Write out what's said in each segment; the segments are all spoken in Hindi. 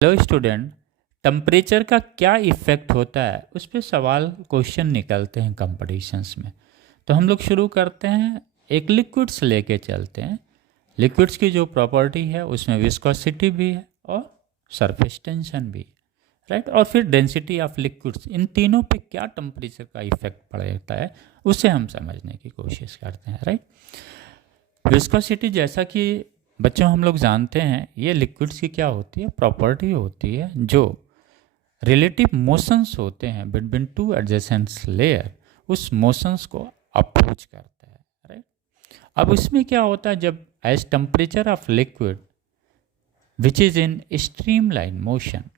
हेलो स्टूडेंट, टेम्परेचर का क्या इफ़ेक्ट होता है उस पर सवाल क्वेश्चन निकलते हैं कंपटीशंस में। तो हम लोग शुरू करते हैं, एक लिक्विड्स लेके चलते हैं। लिक्विड्स की जो प्रॉपर्टी है उसमें विस्कोसिटी भी है और सरफेस टेंशन भी है, राइट। और फिर डेंसिटी ऑफ लिक्विड्स, इन तीनों पे क्या टेम्परेचर का इफेक्ट पड़ता है उसे हम समझने की कोशिश करते हैं, राइट। विस्कोसिटी, जैसा कि बच्चों हम लोग जानते हैं, ये लिक्विड्स की क्या होती है, प्रॉपर्टी होती है जो रिलेटिव मोशंस होते हैं बिटवीन टू एडजेसेंट लेयर, उस मोशंस को अप्रोच करता है, राइट। अब इसमें क्या होता है, जब as temperature of liquid which is in streamline motion,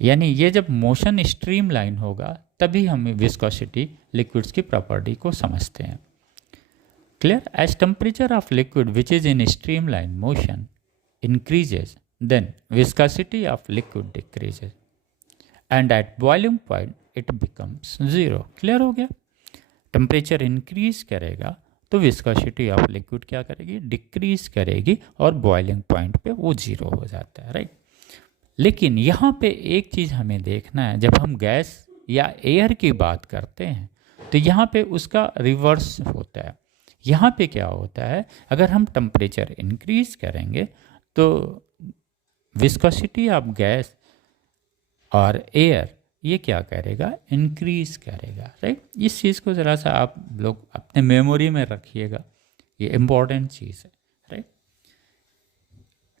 यानी ये जब मोशन स्ट्रीम लाइन होगा तभी हम विस्कोसिटी लिक्विड्स की प्रॉपर्टी को समझते हैं। Clear? As temperature of liquid which is in streamline motion increases, then viscosity of liquid decreases, and at boiling point it becomes zero. Clear हो गया? टेम्परेचर इंक्रीज करेगा तो विस्कोसिटी ऑफ लिक्विड क्या करेगी, डिक्रीज करेगी, और बॉइलिंग पॉइंट पे वो जीरो हो जाता है, राइट। लेकिन यहाँ पे एक चीज़ हमें देखना है, जब हम गैस या एयर की बात करते हैं तो यहाँ पे उसका रिवर्स होता है। यहाँ पे क्या होता है, अगर हम टेम्परेचर इंक्रीज करेंगे तो विस्कोसिटी ऑफ गैस और एयर ये क्या करेगा, इंक्रीज करेगा, राइट। इस चीज़ को ज़रा सा आप लोग अपने मेमोरी में रखिएगा, ये इम्पॉर्टेंट चीज़ है, right.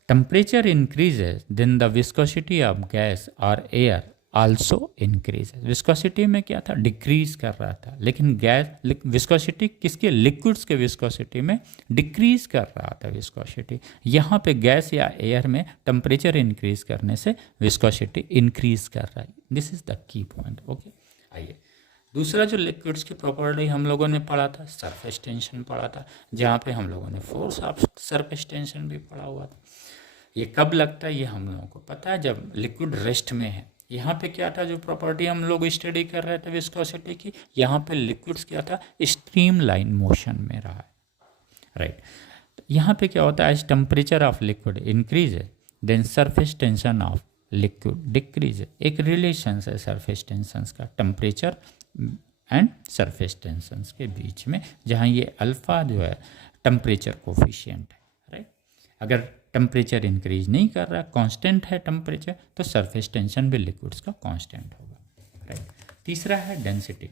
Temperature increases then the viscosity of gas और एयर आल्सो इंक्रीज। विस्कोसिटी में क्या था, डिक्रीज कर रहा था, लेकिन गैस विस्कोसिटी किसके, लिक्विड्स के विस्कोसिटी में डिक्रीज कर रहा था विस्कोसिटी। यहाँ पे गैस या एयर में टेम्परेचर इंक्रीज करने से विस्कोसिटी इंक्रीज कर रहा है। This is the key point, okay. आइए, दूसरा जो लिक्विड्स की प्रॉपर्टी हम लोगों ने पढ़ा था, सरफेस टेंशन पढ़ा था, जहाँ पे हम लोगों ने फोर्स ऑफ सरफेस टेंशन भी पढ़ा हुआ था। ये कब लगता है ये हम लोगों को पता है, जब लिक्विड रेस्ट में है। यहाँ पे क्या था, जो प्रॉपर्टी हम लोग स्टडी कर रहे थे विस्कोसिटी की, यहाँ पे लिक्विड्स क्या था, स्ट्रीम लाइन मोशन में रहा है, राइट। यहाँ पे क्या होता है, as temperature of liquid increase then surface tension of liquid decrease. एक रिलेशन है सरफेस टेंशन का टेम्परेचर एंड सरफेस टेंशन के बीच में, जहाँ ये अल्फा जो है टेम्परेचर कोफिशिएंट है, राइट। अगर टेम्परेचर इंक्रीज नहीं कर रहा, कांस्टेंट है टेम्परेचर, तो सरफेस टेंशन भी लिक्विड्स का कांस्टेंट होगा, राइट। तीसरा है डेंसिटी।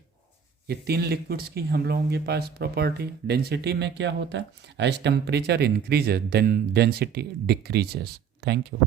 ये तीन लिक्विड्स की हम लोगों के पास प्रॉपर्टी। डेंसिटी में क्या होता है, as temperature increases then density decreases. Thank you.